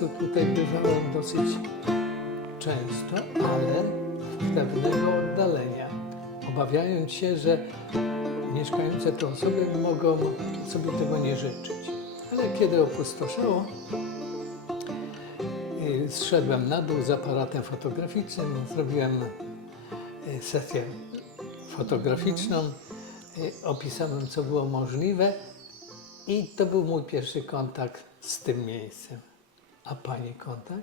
czasu tutaj bywałem dosyć często, ale z pewnego oddalenia, obawiając się, że mieszkające tu osoby mogą sobie tego nie życzyć. Ale kiedy opustoszało, y, zszedłem na dół z aparatem fotograficznym, zrobiłem y, sesję fotograficzną, y, opisałem co było możliwe i to był mój pierwszy kontakt z tym miejscem. A Pani kontakt?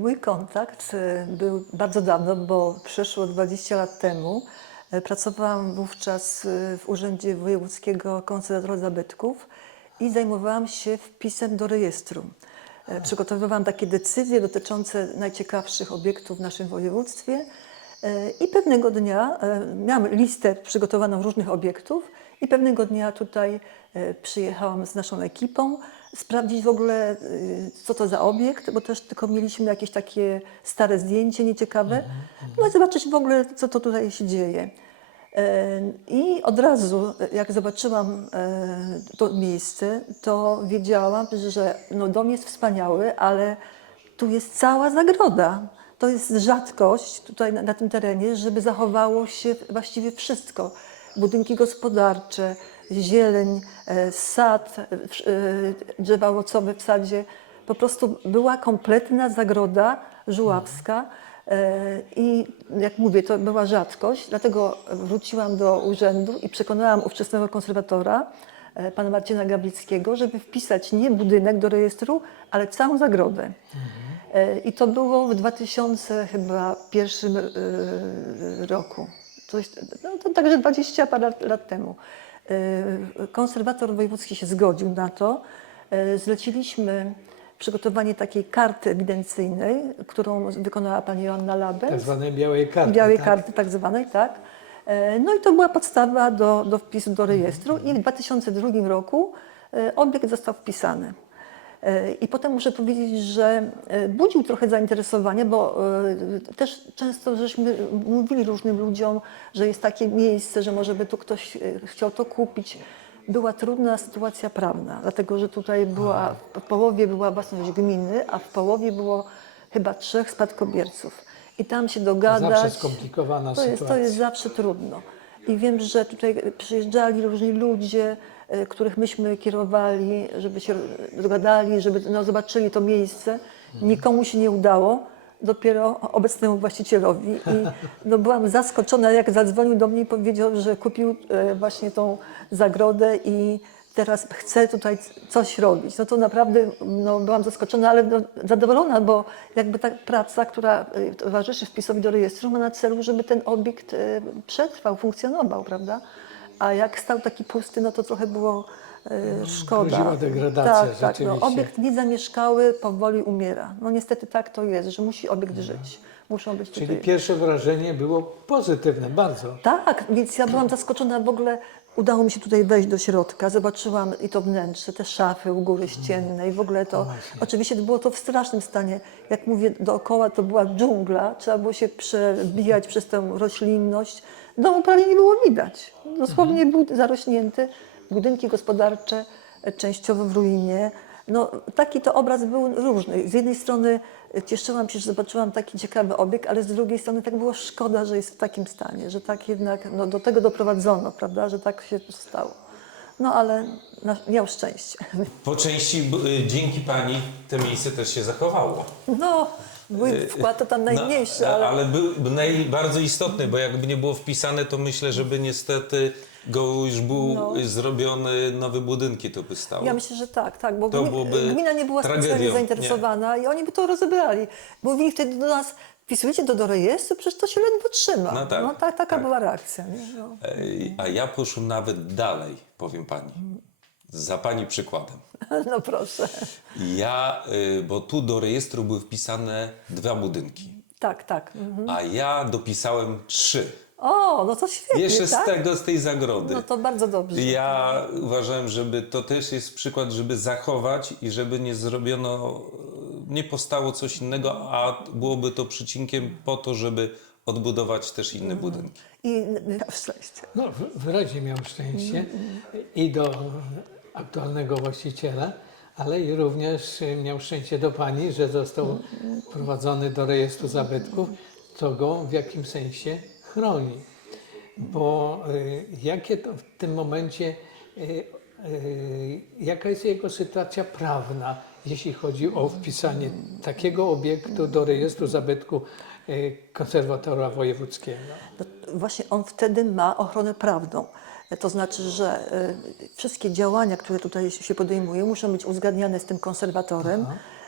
Mój kontakt e, był bardzo dawno, bo przeszło 20 lat temu. E, Pracowałam wówczas e, w Urzędzie Wojewódzkiego Konserwatora Zabytków i zajmowałam się wpisem do rejestru. Przygotowywałam takie decyzje dotyczące najciekawszych obiektów w naszym województwie i pewnego dnia miałam listę przygotowaną różnych obiektów i pewnego dnia tutaj przyjechałam z naszą ekipą sprawdzić w ogóle, y, co to za obiekt, bo też tylko mieliśmy jakieś takie stare zdjęcie nieciekawe, no i zobaczyć w ogóle, co to tutaj się dzieje. E, I od razu, jak zobaczyłam e, to miejsce, to wiedziałam, że no, dom jest wspaniały, ale tu jest cała zagroda. To jest rzadkość tutaj na, na tym terenie, żeby zachowało się właściwie wszystko. Budynki gospodarcze, zieleń, e, sad, e, e, drzewa owocowe w sadzie. Po prostu była kompletna zagroda żuławska. I jak mówię, to była rzadkość, dlatego wróciłam do urzędu i przekonałam ówczesnego konserwatora, pana Marcina Gablickiego, żeby wpisać nie budynek do rejestru, ale całą zagrodę. I to było w 2001 e, roku. Coś, no to także 20 parę lat temu. E, Konserwator wojewódzki się zgodził na to. E, Zleciliśmy przygotowanie takiej karty ewidencyjnej, którą wykonała pani Joanna Label Tak zwanej białej karty. białej tak? karty tak zwanej, tak. E, No i to była podstawa do, do wpisu do rejestru i w 2002 roku obiekt został wpisany. I potem muszę powiedzieć, że e, budził trochę zainteresowanie, bo e, też często żeśmy mówili różnym ludziom, że jest takie miejsce, że może by tu ktoś e, chciał to kupić. Była trudna sytuacja prawna, dlatego że tutaj była, w połowie była własność gminy, a w połowie było chyba trzech spadkobierców. I tam się dogadać. Zawsze skomplikowana to jest, to sytuacja. jest zawsze trudno. I wiem, że tutaj przyjeżdżali różni ludzie, których myśmy kierowali, żeby się dogadali, żeby no, zobaczyli to miejsce. Nikomu się nie udało, dopiero obecnemu właścicielowi. I no, byłam zaskoczona, jak zadzwonił do mnie i powiedział, że kupił e, właśnie tą zagrodę i teraz chce tutaj coś robić. No to naprawdę no, byłam zaskoczona, ale no, zadowolona, bo jakby ta praca, która y, towarzyszy wpisowi do rejestru, ma na celu, żeby ten obiekt przetrwał, funkcjonował, prawda? A jak stał taki pusty, no to trochę było y, szkoda. groziła degradacja, tak, tak, no, rzeczywiście. obiekt niezamieszkały powoli umiera. No niestety tak to jest, że musi obiekt żyć. Muszą być Czyli tutaj... pierwsze wrażenie było pozytywne, bardzo. Tak, więc ja byłam zaskoczona w ogóle. Udało mi się tutaj wejść do środka, zobaczyłam i to wnętrze, te szafy u góry ścienne i w ogóle to, oczywiście było to w strasznym stanie. Jak mówię, dookoła to była dżungla, trzeba było się przebijać przez tę roślinność. Domu prawie nie było widać. Dosłownie był zarośnięty, budynki gospodarcze częściowo w ruinie. No, taki to obraz był różny. Z jednej strony e, cieszyłam się, że zobaczyłam taki ciekawy obiekt, ale z drugiej strony tak było szkoda, że jest w takim stanie, że tak jednak no, do tego doprowadzono, prawda, że tak się stało. No ale na, miał szczęście. Po części y, dzięki pani to miejsce też się zachowało. No, mój wkład to tam najmniejszy, No, ale... ale był był naj, bardzo istotny, bo jakby nie było wpisane, to myślę, żeby niestety go już był No. zrobiony, nowe budynki to by stało. Ja myślę, że tak, tak, bo To gmina nie była specjalnie tragedią, zainteresowana i oni by to rozebrali. Mówili wtedy do nas, wpisujecie to do rejestru, przecież to się ledwo trzyma. No tak, tak taka tak. była reakcja. Nie? No. A ja poszłem nawet dalej, powiem pani. Za pani przykładem. no proszę. Ja, y, bo tu do rejestru były wpisane dwa budynki, Tak, tak. Mhm. a ja dopisałem trzy. O, no to świetnie, Jeszcze z tak? tego, z tej zagrody. No to bardzo dobrze. Ja uważałem, żeby to też jest przykład, żeby zachować i żeby nie zrobiono, nie powstało coś innego, a byłoby to przycinkiem po to, żeby odbudować też inne budynki. I miał szczęście. No, w- wyraźnie miał szczęście i do aktualnego właściciela, ale i również y, miał szczęście do Pani, że został wprowadzony do rejestru zabytków, co go w jakimś sensie chroni. Bo y, jakie to w tym momencie, y, y, jaka jest jego sytuacja prawna, jeśli chodzi o wpisanie takiego obiektu do rejestru zabytku konserwatora wojewódzkiego? No, właśnie on wtedy ma ochronę prawną. To znaczy, że wszystkie działania, które tutaj się podejmuje, muszą być uzgadniane z tym konserwatorem. E,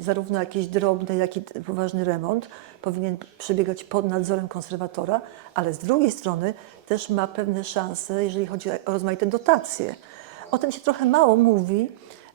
zarówno jakieś drobne, jak i poważny remont powinien przebiegać pod nadzorem konserwatora, ale z drugiej strony też ma pewne szanse, jeżeli chodzi o rozmaite dotacje. O tym się trochę mało mówi,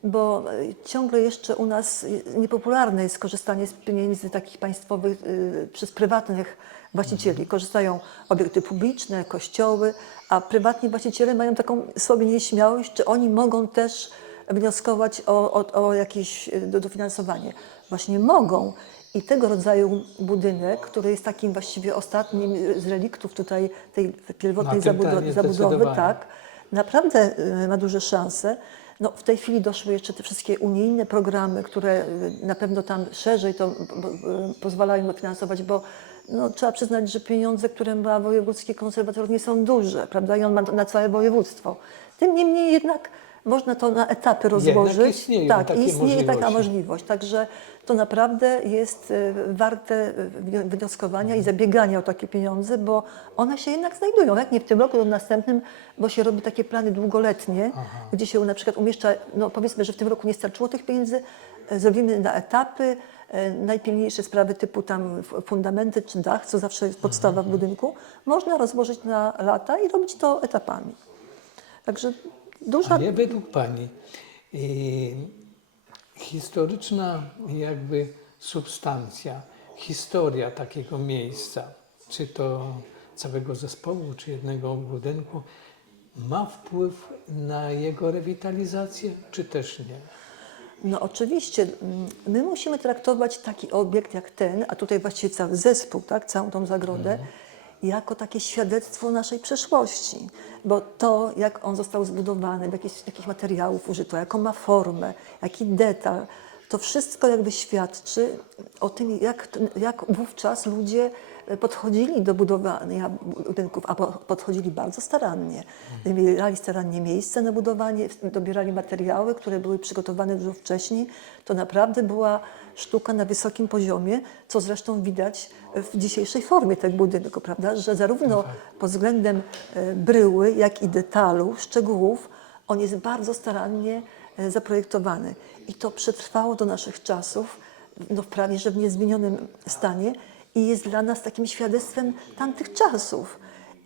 bo y, ciągle jeszcze u nas niepopularne jest korzystanie z pieniędzy takich państwowych y, przez prywatnych właścicieli. Korzystają obiekty publiczne, kościoły, a prywatni właściciele mają taką sobie nieśmiałość, czy oni mogą też wnioskować o, o, o jakieś do- dofinansowanie. Właśnie mogą. I tego rodzaju budynek, który jest takim właściwie ostatnim z reliktów tutaj tej pierwotnej zabudowy, zdecydowanie. tak, naprawdę y, ma duże szanse. No, w tej chwili doszły jeszcze te wszystkie unijne programy, które na pewno tam szerzej to pozwalają finansować, bo no, trzeba przyznać, że pieniądze, które ma wojewódzki konserwator nie są duże, prawda, i on ma na całe województwo. Tym niemniej jednak można to na etapy rozłożyć. istnieją tak, takie istnieje taka możliwości. możliwość. Także to naprawdę jest y, warte wnio- wnioskowania i zabiegania o takie pieniądze, bo one się jednak znajdują. Jak nie w tym roku, to w następnym, bo się robi takie plany długoletnie, gdzie się na przykład umieszcza, no powiedzmy, że w tym roku nie starczyło tych pieniędzy, y, zrobimy na etapy, najpilniejsze sprawy typu tam fundamenty czy dach, co zawsze jest podstawa w budynku, można rozłożyć na lata i robić to etapami. Także duża... Ale według Pani y, historyczna jakby substancja, historia takiego miejsca, czy to całego zespołu, czy jednego budynku, ma wpływ na jego rewitalizację, czy też nie? No oczywiście, mm, my musimy traktować taki obiekt jak ten, a tutaj właściwie cały zespół, tak, całą tą zagrodę, jako takie świadectwo naszej przeszłości. Bo to, jak on został zbudowany, jakich, jakich materiałów użyto, jaką ma formę, jaki detal, to wszystko jakby świadczy o tym, jak, jak wówczas ludzie podchodzili do budowania budynków, a po- podchodzili bardzo starannie. Wybierali starannie miejsce na budowanie, dobierali materiały, które były przygotowane dużo wcześniej. To naprawdę była sztuka na wysokim poziomie, co zresztą widać w dzisiejszej formie tego budynku, prawda? Że zarówno pod względem e, bryły, jak i detalu, szczegółów, on jest bardzo starannie e, zaprojektowany. I to przetrwało do naszych czasów, no prawie że w niezmienionym stanie i jest dla nas takim świadectwem tamtych czasów.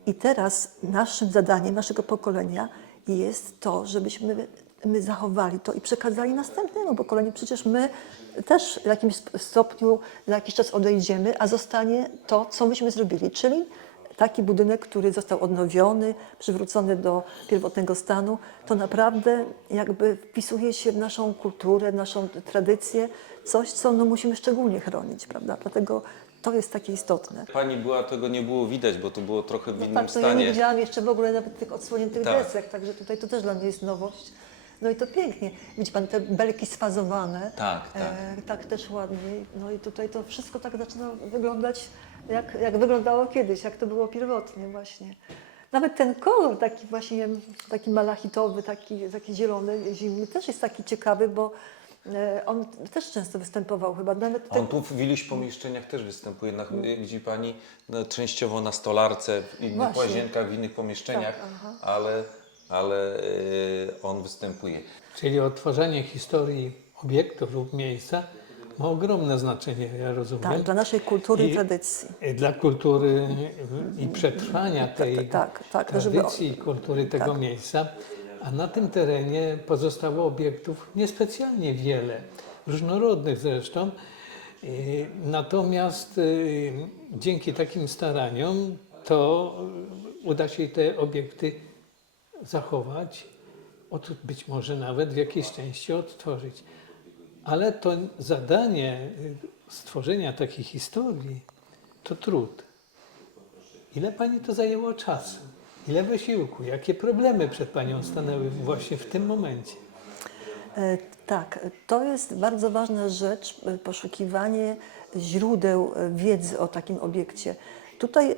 I teraz naszym zadaniem, naszego pokolenia jest to, żebyśmy my zachowali to i przekazali następnemu pokoleniu. Przecież my też w jakimś stopniu za jakiś czas odejdziemy, a zostanie to, co myśmy zrobili, czyli taki budynek, który został odnowiony, przywrócony do pierwotnego stanu, to naprawdę jakby wpisuje się w naszą kulturę, w naszą tradycję, coś, co no, musimy szczególnie chronić, prawda? Dlatego to jest takie istotne. Pani była, tego nie było widać, bo to było trochę w No innym tak, to ja nie stanie. widziałam jeszcze w ogóle nawet tych odsłoniętych Tak. desek, także tutaj to też dla mnie jest nowość. No i to pięknie. Widzi Pan te belki sfazowane. Tak, tak. E, tak też ładnie. No i tutaj to wszystko tak zaczyna wyglądać, jak, jak wyglądało kiedyś, jak to było pierwotnie właśnie. Nawet ten kolor taki właśnie, taki malachitowy, taki, taki zielony, zimny, też jest taki ciekawy, bo e, on też często występował chyba. Nawet te, On tu w iluś pomieszczeniach też występuje. Na, widzi Pani no, częściowo na stolarce, w innych Właśnie. łazienkach, w innych pomieszczeniach, Tak, ale, ale y, on występuje. Czyli odtworzenie historii obiektów lub miejsca ma ogromne znaczenie, ja rozumiem. tak, dla naszej kultury i, I- tradycji. Dla kultury i przetrwania tej tak, tak, to żeby- tradycji i kultury tego tak. miejsca. A na tym terenie pozostało obiektów niespecjalnie wiele, różnorodnych zresztą. Y, Natomiast y, dzięki takim staraniom to uda się te obiekty zachować, być może nawet w jakiejś części odtworzyć. Ale to zadanie y, stworzenia takiej historii to trud. Ile Pani to zajęło czasu? Ile wysiłku? Jakie problemy przed Panią stanęły właśnie w tym momencie? E, Tak, to jest bardzo ważna rzecz, e, poszukiwanie źródeł e, wiedzy o takim obiekcie. Tutaj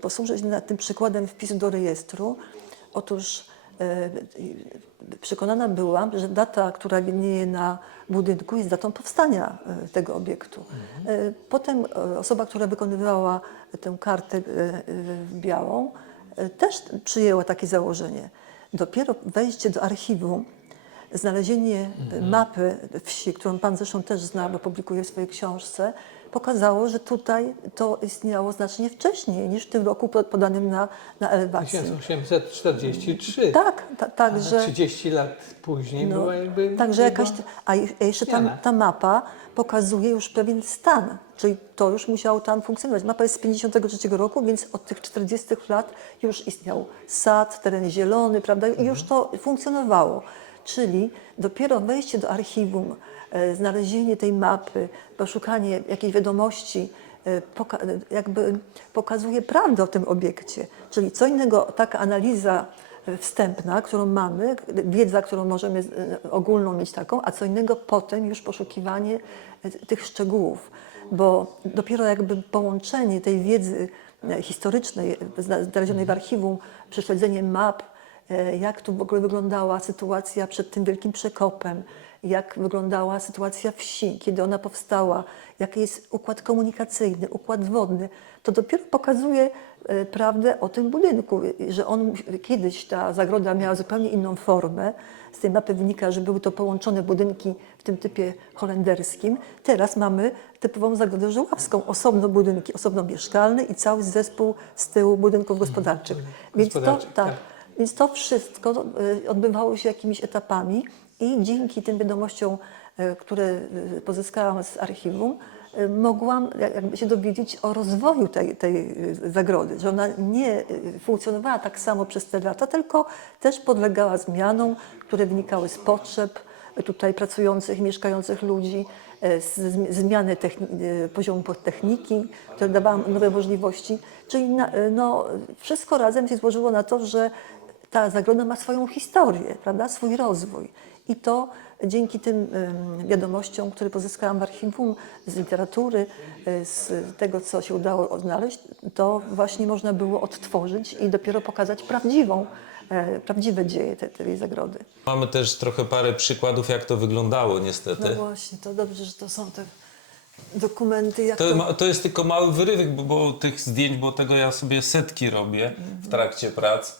posłużę się tym przykładem wpisu do rejestru. Otóż e, przekonana byłam, że data, która widnieje na budynku jest datą powstania e, tego obiektu. E, Potem osoba, która wykonywała tę kartę białą, też przyjęła takie założenie. Dopiero wejście do archiwum znalezienie mapy wsi, którą Pan zresztą też zna, bo publikuje w swojej książce, pokazało, że tutaj to istniało znacznie wcześniej niż w tym roku pod- podanym na, na elewacji. 1843. Tak, ta, tak, A że... 30 lat później No, była jakby... Także jakaś, a je- a jeszcze ta, zmiana. ta mapa pokazuje już pewien stan, czyli to już musiało tam funkcjonować. Mapa jest z 53 roku, więc od tych 40 lat już istniał sad, teren zielony, prawda, i już to funkcjonowało. Czyli dopiero wejście do archiwum, e, znalezienie tej mapy, poszukanie jakiejś wiadomości, e, poka- e, jakby pokazuje prawdę o tym obiekcie. Czyli co innego taka analiza wstępna, którą mamy, wiedza, którą możemy e, ogólną mieć taką, a co innego potem już poszukiwanie e, tych szczegółów, bo dopiero jakby połączenie tej wiedzy e, historycznej e, zna- znalezionej w archiwum, prześledzenie map, e, jak tu w ogóle wyglądała sytuacja przed tym wielkim przekopem, jak wyglądała sytuacja wsi, kiedy ona powstała, jaki jest układ komunikacyjny, układ wodny, to dopiero pokazuje e, prawdę o tym budynku, że on kiedyś ta zagroda miała zupełnie inną formę. Z tej mapy wynika, że były to połączone budynki w tym typie holenderskim. Teraz mamy typową zagrodę żuławską, osobno budynki, osobno mieszkalne i cały zespół z tyłu budynków gospodarczych. Więc to, tak, tak. Więc to wszystko y, odbywało się jakimiś etapami i dzięki tym wiadomościom, y, które y, pozyskałam z archiwum, mogłam jak- jakby się dowiedzieć o rozwoju tej, tej zagrody, że ona nie funkcjonowała tak samo przez te lata, tylko też podlegała zmianom, które wynikały z potrzeb tutaj pracujących, mieszkających ludzi, z zmi- zmiany techni- poziomu techniki, które dawały nowe możliwości. Czyli na, no, wszystko razem się złożyło na to, że ta zagroda ma swoją historię, prawda? swój rozwój. I to dzięki tym wiadomościom, które pozyskałam w archiwum, z literatury, e, z tego, co się udało odnaleźć, to właśnie można było odtworzyć i dopiero pokazać prawdziwą, e, prawdziwe dzieje te- tej zagrody. Mamy też trochę parę przykładów, jak to wyglądało No niestety. właśnie, to dobrze, że to są te dokumenty. To, to, to jest tylko mały wyrywek, bo, bo tych zdjęć, bo tego ja sobie setki robię w trakcie prac,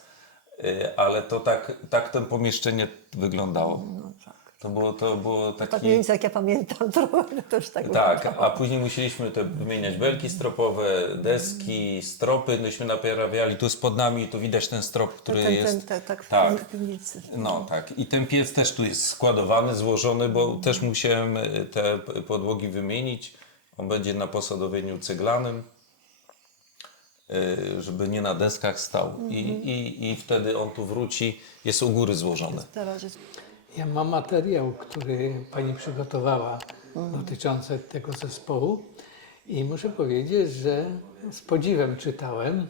ale to tak, tak to pomieszczenie wyglądało. no, tak. To było, to było tak taki... mniej więcej jak ja pamiętam, trochę to już tak Tak, wyglądało. a później musieliśmy te wymieniać belki stropowe, deski, stropy, myśmy naprawiali tu pod nami, tu widać ten strop, który ten, jest... ten, ten, tak, tak. w piwnicy. No tak, i ten piec też tu jest składowany, złożony, bo też musiałem y, te podłogi wymienić. On będzie na posadowieniu ceglanym, y, żeby nie na deskach stał. I, i, I wtedy on tu wróci, jest u góry złożony. Teraz jest Ja mam materiał, który pani przygotowała dotyczący tego zespołu i muszę powiedzieć, że z podziwem czytałem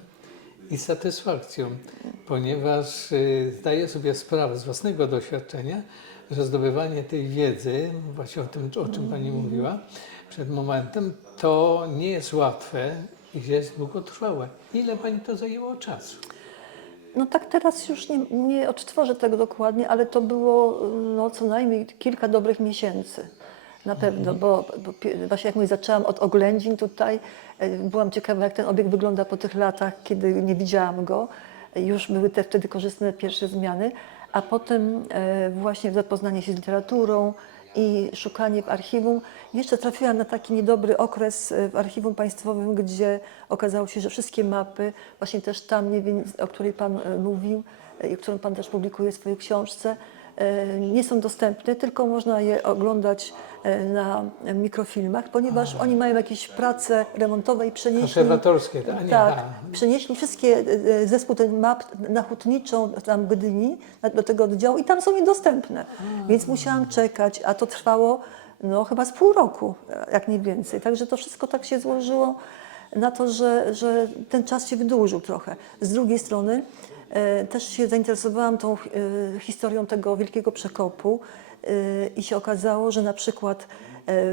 i z satysfakcją, ponieważ y, zdaję sobie sprawę z własnego doświadczenia, że zdobywanie tej wiedzy, właśnie o tym, o czym pani mówiła przed momentem, to nie jest łatwe jest długotrwałe. Ile pani to zajęło czasu? No tak teraz już nie, nie odtworzę tego dokładnie, ale to było no, co najmniej kilka dobrych miesięcy. Na pewno, bo, bo właśnie jak mówię, zaczęłam od oględzin tutaj. e, Byłam ciekawa, jak ten obiekt wygląda po tych latach, kiedy nie widziałam go. Już były te wtedy korzystne pierwsze zmiany, a potem e, właśnie zapoznanie się z literaturą i szukanie w archiwum. Jeszcze trafiłam na taki niedobry okres e, w archiwum państwowym, gdzie okazało się, że wszystkie mapy, właśnie też ta mniej więcej, o której Pan e, mówił e, i którą Pan też publikuje w swojej książce, nie są dostępne, tylko można je oglądać e, na mikrofilmach, ponieważ oni mają jakieś prace remontowe i przenieśli... Konserwatorskie, tak? Nie, Tak, przenieśli wszystkie e, e, zespół ten map na hutniczą tam Gdyni, do tego oddziału i tam są niedostępne. Więc musiałam czekać, a to trwało no chyba z pół roku, e, jak nie więcej. Także to wszystko tak się złożyło na to, że, że ten czas się wydłużył trochę. Z drugiej strony e, też się zainteresowałam tą e, historią tego wielkiego przekopu e, i się okazało, że na przykład e,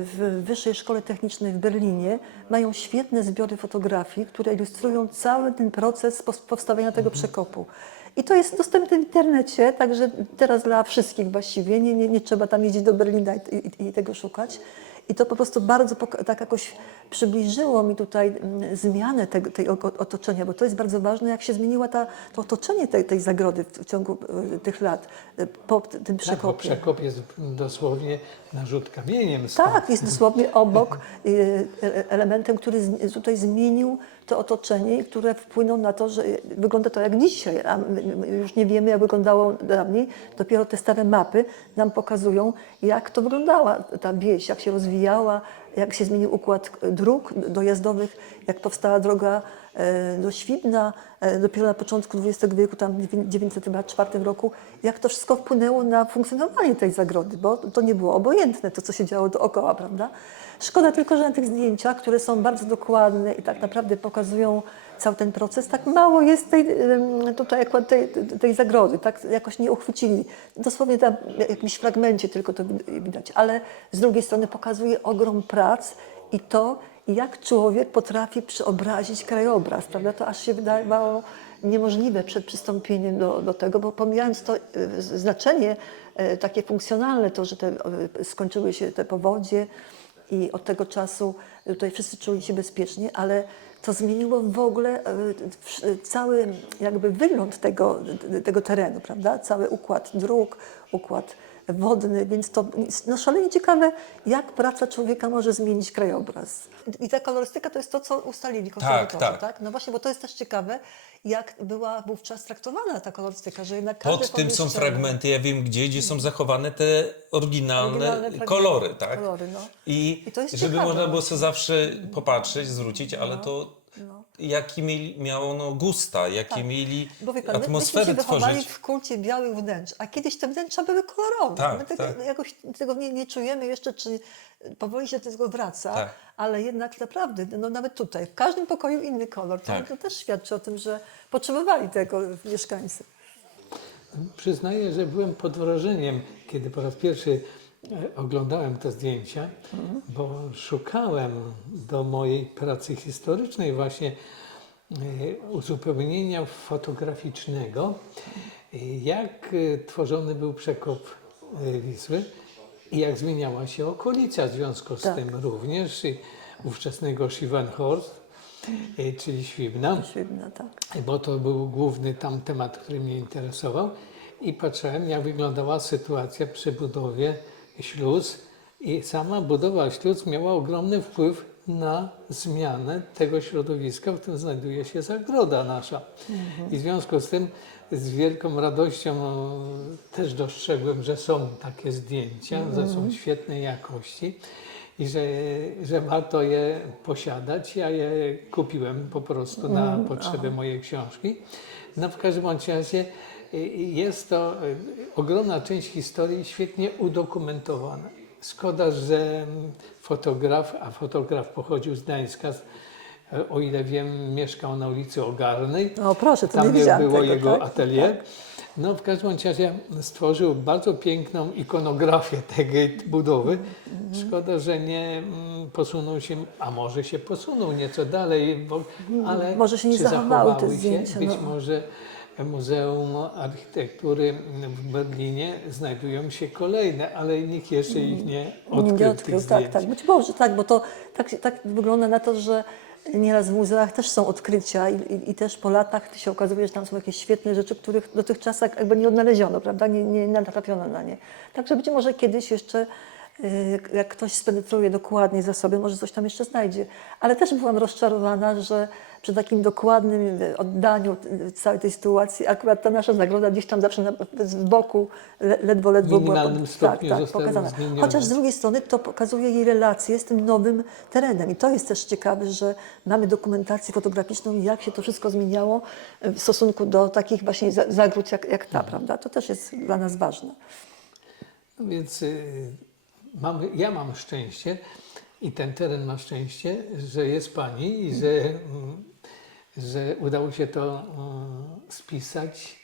w Wyższej Szkole Technicznej w Berlinie mają świetne zbiory fotografii, które ilustrują cały ten proces powstawania tego przekopu. I to jest dostępne w internecie, także teraz dla wszystkich właściwie, nie, nie, nie trzeba tam jeździć do Berlina i, i, i tego szukać. I to po prostu bardzo tak jakoś przybliżyło mi tutaj mm, zmianę tego, tej otoczenia, bo to jest bardzo ważne, jak się zmieniło ta, to otoczenie tej, tej zagrody w, ciągu e, tych lat e, po tym Tak, przekopie. przekop jest dosłownie narzut kamieniem. stąd. Tak, jest dosłownie obok y, e- elementem, który tutaj zmienił to otoczenie które wpłyną na to, że wygląda to jak dzisiaj, a już nie wiemy, jak wyglądało dawniej. Dopiero te stare mapy nam pokazują, jak to wyglądała ta wieś, jak się rozwijała, jak się zmienił układ dróg dojazdowych, jak powstała droga e, do Świdna e, dopiero na początku XX wieku, tam w 1904 roku, jak to wszystko wpłynęło na funkcjonowanie tej zagrody, bo to nie było obojętne, to co się działo dookoła, prawda? Szkoda tylko, że na tych zdjęciach, które są bardzo dokładne i tak naprawdę pokazują cały ten proces, tak mało jest tej, tutaj tej, tej zagrody, tak jakoś nie uchwycili. Dosłownie tam w jakimś fragmencie tylko to wid- widać, ale z drugiej strony pokazuje ogrom prac i to, jak człowiek potrafi przeobrazić krajobraz, prawda? To aż się wydawało niemożliwe przed przystąpieniem do, do tego, bo pomijając to e, znaczenie e, takie funkcjonalne, to, że te, e, skończyły się te powodzie i od tego czasu tutaj wszyscy czuli się bezpiecznie, ale to zmieniło w ogóle e, wsz- cały jakby wygląd tego, tego terenu, prawda? Cały układ dróg, układ wodny, więc to no, szalenie ciekawe, jak praca człowieka może zmienić krajobraz. I ta kolorystyka to jest to, co ustalili konserwatorzy, tak. tak? No właśnie, bo to jest też ciekawe, jak była wówczas traktowana ta kolorystyka, że jednak każde Pod tym są fragmenty, ja wiem gdzie, gdzie są zachowane te oryginalne, Oryginalne kolory, tak? kolory, no. I, I to jest żeby ciekawe można było sobie zawsze popatrzeć, zwrócić, ale to no. Jaki mieli, miało no gusta, jakie Tak. mieli Bo wie pan, my, myśmy atmosferę się wychowali tworzyć. w kulcie białych wnętrz, a kiedyś te wnętrza były kolorowe. Tak, my tego, tak. jakoś tego nie, nie czujemy jeszcze, czy powoli się do tego wraca, Tak. ale jednak naprawdę, no nawet tutaj, w każdym pokoju inny kolor. To, Tak. to też świadczy o tym, że potrzebowali tego mieszkańcy. Przyznaję, że byłem pod wrażeniem, kiedy po raz pierwszy oglądałem te zdjęcia, bo szukałem do mojej pracy historycznej właśnie e, uzupełnienia fotograficznego, jak e, tworzony był przekop e, Wisły i jak zmieniała się okolica w związku z Tak. tym również ówczesnego Schievenhorst, e, czyli Świbna Świetna, tak. bo to był główny tam temat, który mnie interesował. I patrzyłem, jak wyglądała sytuacja przy budowie śluz. I sama budowa śluz miała ogromny wpływ na zmianę tego środowiska, w którym znajduje się zagroda nasza. I w związku z tym z wielką radością no, też dostrzegłem, że są takie zdjęcia, że są świetnej jakości i że, że warto je posiadać. Ja je kupiłem po prostu na potrzeby mojej książki. No w każdym razie jest to y, ogromna część historii świetnie udokumentowana. Szkoda, że mm, fotograf, a fotograf pochodził z Gdańska, e, o ile wiem, mieszkał na ulicy Ogarnej. O proszę, to Tam nie było tego, jego tak? atelier. No w każdym razie stworzył bardzo piękną ikonografię tej budowy. Szkoda, że nie mm, posunął się, a może się posunął nieco dalej, bo, ale Może się nie czy zachowały te zachowały zdjęcia, Się? Być no. może Muzeum Architektury w Berlinie znajdują się kolejne, ale nikt jeszcze ich nie odkrył. nie odkrył, tak, tak. Być może tak, bo to tak, tak wygląda na to, że nieraz w muzeach też są odkrycia i, i, i też po latach się okazuje, że tam są jakieś świetne rzeczy, których dotychczas jakby nie odnaleziono, prawda, nie, nie natrafiono na nie. Także być może kiedyś jeszcze jak ktoś spenetruje dokładnie zasoby, może coś tam jeszcze znajdzie. Ale też byłam rozczarowana, że przy takim dokładnym y, oddaniu y, całej tej sytuacji, akurat ta nasza nagroda gdzieś tam zawsze na, z boku le, ledwo, ledwo była stopniu została pokazana. Chociaż z drugiej strony to pokazuje jej relacje z tym nowym terenem. I to jest też ciekawe, że mamy dokumentację fotograficzną, jak się to wszystko zmieniało w stosunku do takich właśnie za- zagród jak, jak ta, prawda? To też jest dla nas ważne. No więc y, mamy, ja mam szczęście i ten teren ma szczęście, że jest pani i że mm, że udało się to e, spisać,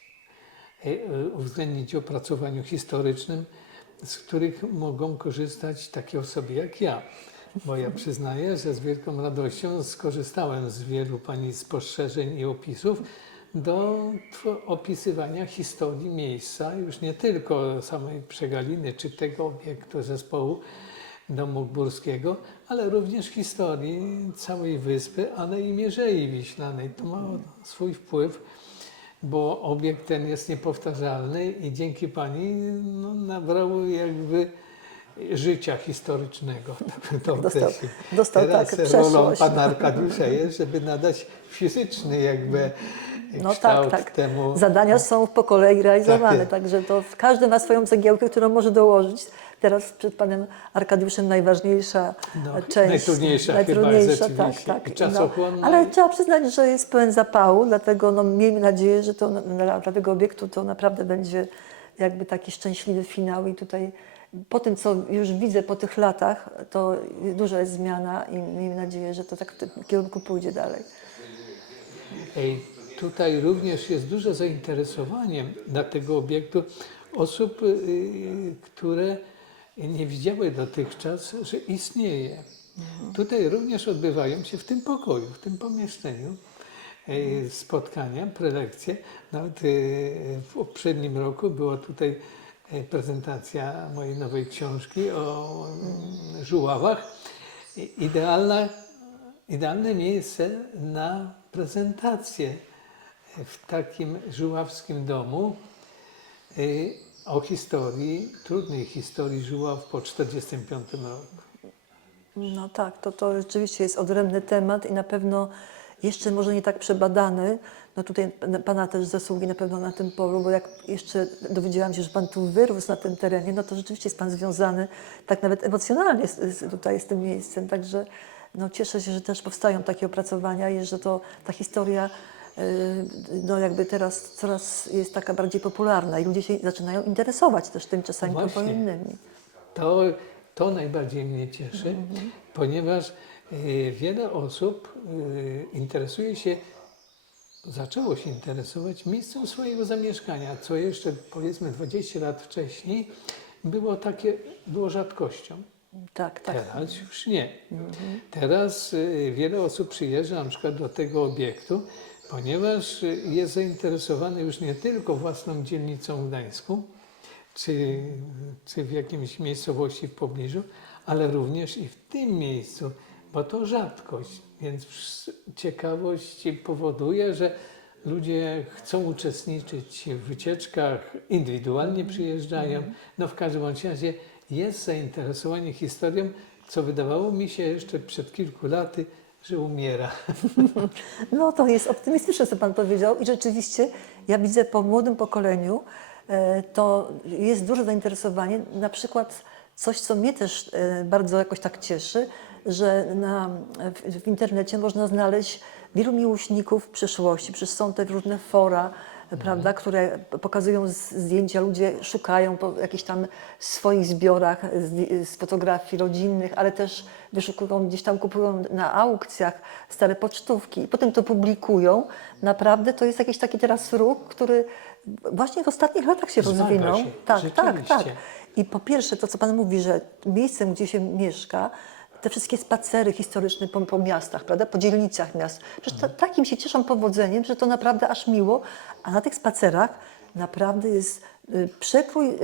e, uwzględnić w opracowaniu historycznym, z których mogą korzystać takie osoby jak ja. Bo ja przyznaję, że z wielką radością skorzystałem z wielu Pani spostrzeżeń i opisów do opisywania historii miejsca, już nie tylko samej Przegaliny czy tego obiektu zespołu domu górskiego, ale również historii całej wyspy, ale i Mierzei Wiślanej. To ma swój wpływ, bo obiekt ten jest niepowtarzalny i dzięki Pani no, nabrał jakby życia historycznego. tak to Dostał- dostał, Teraz tak, rolą. Pana Arkadiusza jest, żeby nadać fizyczny jakby No tak, tak. temu. Zadania są po kolei realizowane, jest. także to każdy ma swoją cegiełkę, którą może dołożyć. Teraz przed panem Arkadiuszem najważniejsza No, część. najtrudniejsza chyba, najtrudniejsza, tak, rzeczywiście. tak. I czasochłonna. ale trzeba przyznać, że jest pełen zapału, dlatego no, miejmy nadzieję, że to na- dla tego obiektu to naprawdę będzie jakby taki szczęśliwy finał i tutaj po tym, co już widzę po tych latach, to duża jest zmiana i miejmy nadzieję, że to tak w tym kierunku pójdzie dalej. Ej, Tutaj również jest duże zainteresowanie dla tego obiektu osób, y, które nie widziały dotychczas, że istnieje. Tutaj również odbywają się w tym pokoju, w tym pomieszczeniu y, spotkania, prelekcje. Nawet y, w poprzednim roku była tutaj prezentacja mojej nowej książki o mm, żuławach. Idealna idealne miejsce na prezentację w takim żuławskim domu y, o historii, trudnej historii Żuław po 1945 roku. No tak, to, to rzeczywiście jest odrębny temat i na pewno jeszcze może nie tak przebadany. No tutaj pan- Pana też zasługi na pewno na tym polu, bo jak jeszcze dowiedziałam się, że Pan tu wyrósł na tym terenie, no to rzeczywiście jest Pan związany tak nawet emocjonalnie z, z, tutaj z tym miejscem. Także no cieszę się, że też powstają takie opracowania i że to ta historia no jakby teraz coraz jest taka bardziej popularna i ludzie się zaczynają interesować też tym czasami innymi. To, to najbardziej mnie cieszy, ponieważ y, wiele osób y, interesuje się, zaczęło się interesować miejscem swojego zamieszkania, co jeszcze powiedzmy 20 lat wcześniej było takie, było rzadkością. Tak, tak. Teraz już nie. Teraz y, wiele osób przyjeżdża na przykład do tego obiektu, ponieważ jest zainteresowany już nie tylko własną dzielnicą w Gdańsku, czy, czy w jakiejś miejscowości w pobliżu, ale również i w tym miejscu, bo to rzadkość, więc ciekawość powoduje, że ludzie chcą uczestniczyć w wycieczkach, indywidualnie przyjeżdżają. No w każdym razie jest zainteresowanie historią, co wydawało mi się jeszcze przed kilku laty, że umiera. No to jest optymistyczne, co Pan powiedział. I rzeczywiście ja widzę po młodym pokoleniu e, to jest duże zainteresowanie, na przykład coś, co mnie też e, bardzo jakoś tak cieszy, że na, w, w internecie można znaleźć wielu miłośników przeszłości, przecież są te różne fora, prawda, które pokazują zdjęcia, ludzie szukają po jakichś tam swoich zbiorach z, fotografii rodzinnych, ale też wyszukują, gdzieś tam kupują na aukcjach stare pocztówki i potem to publikują. Naprawdę to jest jakiś taki teraz ruch, który właśnie w ostatnich latach się rozwinął. się, tak, tak, tak. I po pierwsze to, co Pan mówi, że miejscem, gdzie się mieszka, te wszystkie spacery historyczne po, po miastach, prawda, po dzielnicach miast. Przecież to, takim się cieszą powodzeniem, że to naprawdę aż miło. A na tych spacerach naprawdę jest y, przekrój y,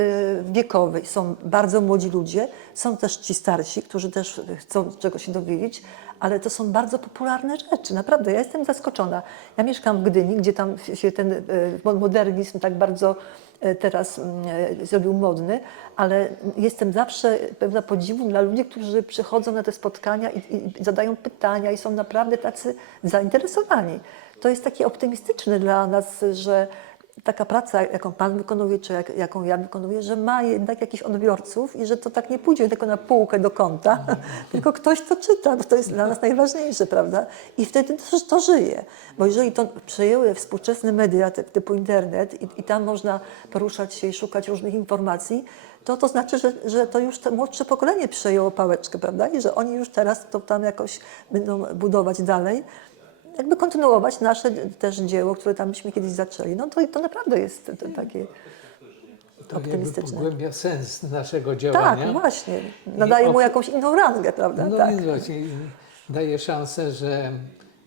wiekowy. Są bardzo młodzi ludzie, są też ci starsi, którzy też chcą czegoś się dowiedzieć, ale to są bardzo popularne rzeczy. Naprawdę, ja jestem zaskoczona. Ja mieszkam w Gdyni, gdzie tam się ten y, modernizm tak bardzo y, teraz y, zrobił modny, ale jestem zawsze pełna podziwu dla ludzi, którzy przychodzą na te spotkania i, i zadają pytania i są naprawdę tacy zainteresowani. To jest takie optymistyczne dla nas, że taka praca, jaką Pan wykonuje, czy jak, jaką ja wykonuję, że ma jednak jakichś odbiorców i że to tak nie pójdzie tylko na półkę do kąta, tylko ktoś to czyta, bo to jest dla nas najważniejsze, prawda? I wtedy też to żyje. Bo jeżeli to przejęły współczesne media ty- typu internet i, i tam można poruszać się i szukać różnych informacji, to to znaczy, że, że to już to młodsze pokolenie przejęło pałeczkę, prawda? I że oni już teraz to tam jakoś będą budować dalej. Jakby kontynuować nasze też dzieło, które tam byśmy kiedyś zaczęli. No to, to naprawdę jest to, to takie To optymistyczne. pogłębia sens naszego Tak, działania. właśnie. Nadaje mu jakąś inną rangę, prawda? No tak. więc właśnie daje szansę, że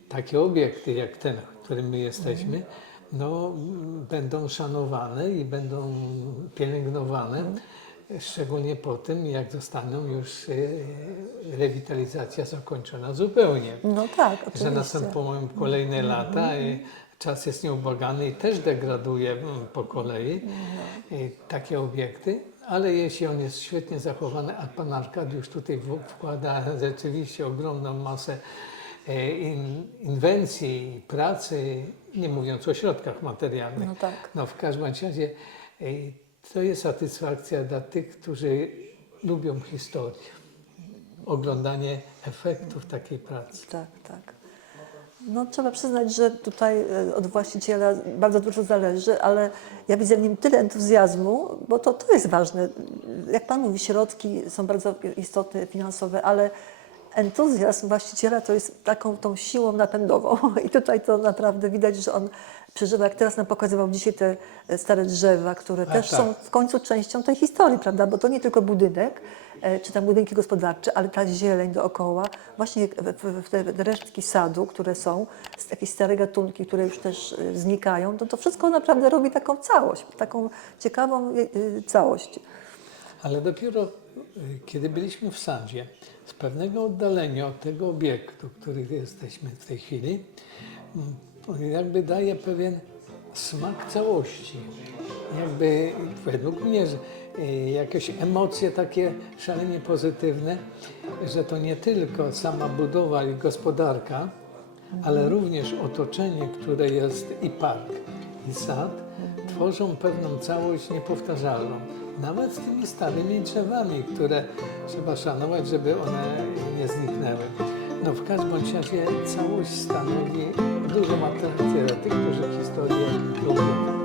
takie obiekty jak ten, w którym my jesteśmy, no, m, będą szanowane i będą pielęgnowane, szczególnie po tym, jak zostaną już e, rewitalizacja zakończona zupełnie. No tak, Że oczywiście. następują kolejne lata i czas jest nieubłagany i też degraduje mm, po kolei i takie obiekty, ale jeśli on jest świetnie zachowany, a pan Arkadiusz tutaj wkłada rzeczywiście ogromną masę e, in, inwencji, pracy, nie mówiąc o środkach materialnych. No tak. No w każdym razie to jest satysfakcja dla tych, którzy lubią historię. Oglądanie efektów takiej pracy. Tak, tak. No trzeba przyznać, że tutaj e, od właściciela bardzo dużo zależy, ale ja widzę w nim tyle entuzjazmu, bo to, to jest ważne. Jak Pan mówi, środki są bardzo istotne, finansowe, ale entuzjazm właściciela to jest taką tą siłą napędową i tutaj to naprawdę widać, że on przeżywa, jak teraz nam pokazywał dzisiaj te e, stare drzewa, które A, też tak. są w końcu częścią tej historii, prawda? Bo to nie tylko budynek, e, czy tam budynki gospodarcze, ale ta zieleń dookoła, właśnie w, w, te resztki sadu, które są, jakieś stare gatunki, które już też e, znikają, to to wszystko naprawdę robi taką całość, taką ciekawą całość. Ale dopiero kiedy byliśmy w sadzie, z pewnego oddalenia od tego obiektu, który jesteśmy w tej chwili, on jakby daje pewien smak całości. Jakby według mnie y, jakieś emocje takie szalenie pozytywne, że to nie tylko sama budowa i gospodarka, ale również otoczenie, które jest i park, i sad, tworzą pewną całość niepowtarzalną. Nawet z tymi starymi drzewami, które trzeba szanować, żeby one nie zniknęły. No w każdym razie całość stanowi dużą atrakcję dla tych, którzy historię lubią.